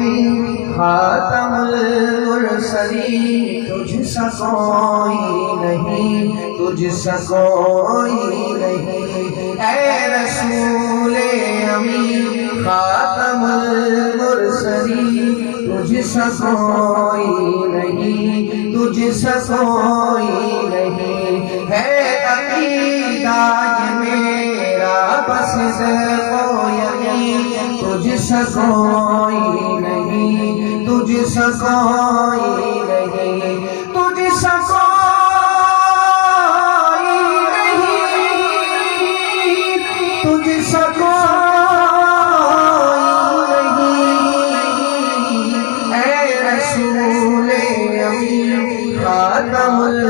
अमी खातमुल मुरसलीन तुझ सा कोई नहीं, तुझ सा कोई नहीं। ऐ रसूले अमी खातमुल मुरसलीन तुझ सा कोई नहीं, तुझ सा कोई नहीं। है अकीदा ये मेरा बस तुझ सा कोई नहीं, तुझ सा कोई नहीं, तुझ सा कोई नहीं, तुझ सा कोई नहीं। ऐ रसूले अमी खातमुल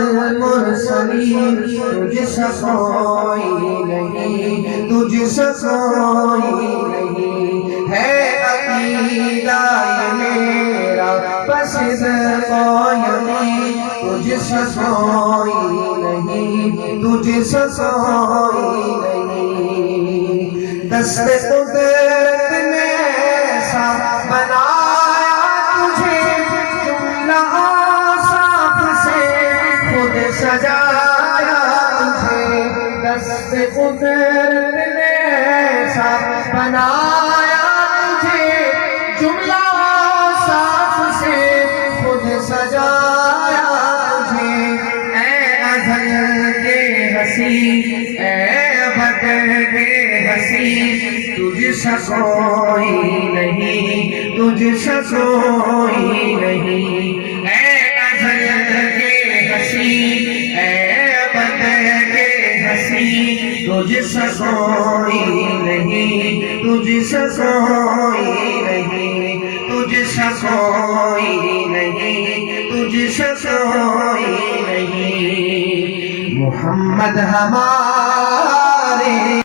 मुरसलीन तुझ सा कोई नहीं, तुझ सा कोई नहीं। है अकीदा ये मेरा बस तुझ सा कोई नहीं, तुझ सा कोई नहीं। दस्ते कुदरत ने ऐसा बनाया तुझे, जुमला साफ से खुद सजाया तुझे। दस्ते कुदरत ने ऐसा बनाया तुझे, जुमला साफ से खुद सजाया तुझे। ऐ अज़ल के हसी, ऐ बदर के हसी तुझ सा कोई नहीं, तुझ सा कोई नहीं। ऐ अज़ल के हसी, ऐ बदर के हसी तुझ सा कोई नहीं, तुझ सा कोई नहीं, तुझ सा कोई नहीं, तुझ सा कोई नहीं। मोहम्मद हमारे